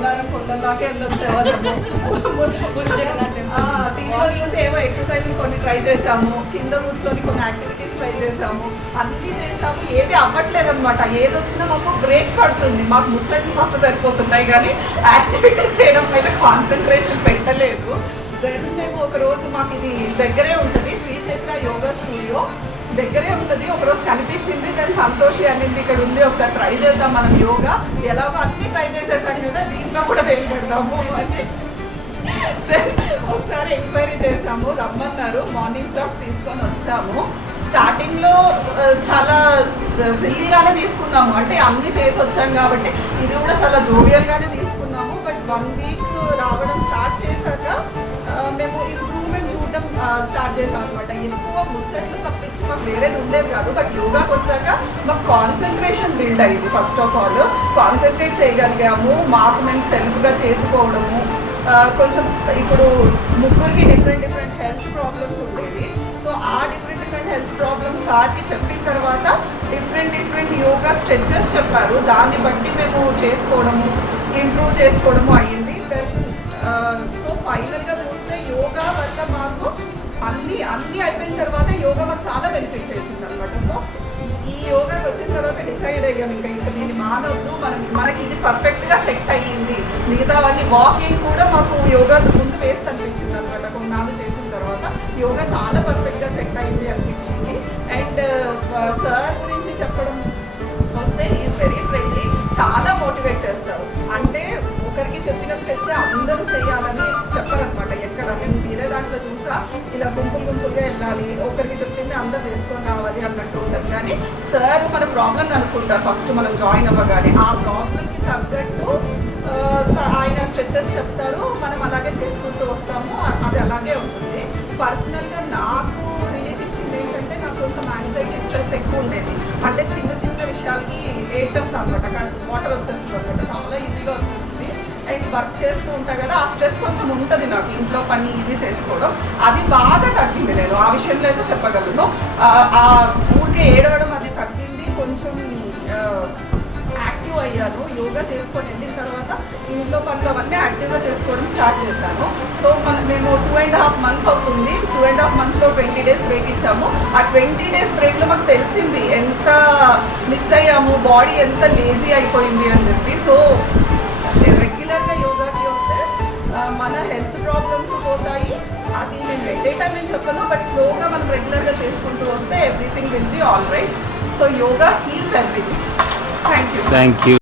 మేడారం కొండల దాకా వెళ్ళొచ్చేవాళ్ళము. టీవీలో చూసి ఏమో ఎక్సర్సైజ్ కొన్ని ట్రై చేసాము, కింద కూర్చొని కొన్ని యాక్టివిటీస్ ట్రై చేసాము, అన్నీ చేసాము. ఏది అవ్వట్లేదు అనమాట. ఏది వచ్చినా మాకు బ్రేక్ పడుతుంది. మాకు ముచ్చట్లు ఫస్ట్ సరిపోతున్నాయి కానీ యాక్టివిటీ చేయడం పైన కాన్సన్ట్రేషన్ పెట్టలేదు. దెన్ మేము ఒకరోజు మాకు ఇది దగ్గరే ఉంటుంది, శ్రీ చక్ర యోగా స్టూడియో దగ్గరే ఉంటుంది. ఒకరోజు కనిపించింది, దాని సంతోషి అనింది ఇక్కడ ఉంది, ఒకసారి ట్రై చేద్దాం మనం యోగా. ఎలాగో అన్నీ ట్రై చేసేసాం కదా, దీంట్లో కూడా వెళ్ళి పెడదాము అని ఒకసారి ఎంక్వైరీ చేసాము. రమ్మన్నారు, మార్నింగ్ స్లాట్ తీసుకొని వచ్చాము. స్టార్టింగ్లో చాలా సిల్లీగానే తీసుకున్నాము, అంటే అన్నీ చేసి వచ్చాం కాబట్టి ఇది కూడా చాలా జోవియల్గానే తీసుకున్నాము. బట్ 1 వీక్ రావడం స్టార్ట్ చేశాక మేము ఇంప్రూవ్మెంట్ చూడడం స్టార్ట్ చేసాం అనమాట. ఎక్కువ ముచ్చట్లు తప్పించి మాకు వేరేది ఉండేది కాదు. బట్ యోగాకి వచ్చాక మాకు కాన్సన్ట్రేషన్ బిల్డ్ అయ్యింది. ఫస్ట్ ఆఫ్ ఆల్ కాన్సన్ట్రేట్ చేయగలిగాము. మాకు మేము సెల్ఫ్గా చేసుకోవడము. కొంచెం ఇప్పుడు ముగ్గురికి డిఫరెంట్ హెల్త్ ప్రాబ్లమ్స్ ఉండేవి. సో ఆ డిఫరెంట్ హెల్త్ ప్రాబ్లమ్స్ సార్కి చెప్పిన తర్వాత డిఫరెంట్ యోగా స్ట్రెచెస్ చెప్పారు. దాన్ని బట్టి మేము చేసుకోవడము, ఇంప్రూవ్ చేసుకోవడము అయ్యింది. దెన్ సో ఫైనల్గా చూస్తే యోగా వల్ల మాకు అన్నీ అయిపోయిన తర్వాత యోగా మాకు చాలా బెనిఫిట్ చేసింది అనమాట. సో ఈ యోగాకి వచ్చిన తర్వాత డిసైడ్ అయ్యాం ఇంకా దీన్ని మానవద్దు, మనకి ఇది పర్ఫెక్ట్గా సెట్ అయ్యింది. మిగతావన్నీ వాకింగ్ కూడా మాకు యోగా ముందు వేస్ట్ అనిపించింది అనమాట. కొన్నాళ్ళు చేసిన తర్వాత యోగా చాలా పర్ఫెక్ట్గా సెట్ అయ్యింది అనిపించింది. అండ్ సార్ గురించి చెప్పడం వస్తే ఈజ్ వెరీ ఫ్రెండ్లీ, చాలా మోటివేట్ చేస్తారు. అంటే ఒకరికి చెప్పిన స్ట్రెచ్ అందరూ చేయాలని చెప్పారనమాట. ఎక్కడ నేను వేరే దాంట్లో చూసా ఇలా గుంపులుగా వెళ్ళాలి, ఒకరికి చెప్పింది అందరూ వేసుకొని రావాలి అన్నట్టు ఉంటుంది. కానీ సార్ మన ప్రాబ్లం కనుక్కుంటారు ఫస్ట్ మనం జాయిన్ అవ్వగానే. ఆ ప్రాబ్లంకి తగ్గట్టు ఆయన స్ట్రెచెస్ చెప్తారు, మనం అలాగే చేసుకుంటూ వస్తాము. అది అలాగే ఉంటుంది. పర్సనల్గా నాకు రిలీఫ్ ఇచ్చింది ఏంటంటే, నాకు కొంచెం యాంగ్జైటీ స్ట్రెస్ ఎక్కువ ఉండేది. అంటే చిన్న విషయాలకి ఏడ్చేస్తాను అనమాట, కానీ వాటర్ వచ్చేస్తుంది అనమాట, చాలా ఈజీగా వచ్చేస్తుంది. అండ్ వర్క్ చేస్తూ ఉంటా కదా, ఆ స్ట్రెస్ కొంచెం ఉంటుంది నాకు, ఇంట్లో పని ఇది చేసుకోవడం. అది బాగా తగ్గింది. నేను ఆ విషయంలో అయితే చెప్పగలను. ఆ ఊరికే ఏడవడం అది తగ్గింది. కొంచెం యాక్టివ్ అయ్యాను. యోగా చేసుకొని వెళ్ళిన తర్వాత ఇంట్లో పనులు అవన్నీ యాక్టివ్గా చేసుకోవడం స్టార్ట్ చేశాను. సో మేము 2.5 months అవుతుంది. 2.5 monthsలో 20 days బ్రేక్ ఇచ్చాము. ఆ 20 days బ్రేక్లో మాకు తెలిసింది ఎంత మిస్ అయ్యాము, బాడీ ఎంత లేజీ అయిపోయింది అని చెప్పి. సో రెగ్యులర్గా యోగాకి వస్తే మన హెల్త్ ప్రాబ్లమ్స్ పోతాయి. అది నేను ఎట్ ఏ టైం నేను చెప్పను, బట్ స్లోగా మనం రెగ్యులర్గా చేసుకుంటూ వస్తే everything will be all right. So yoga heels everything. Thank you.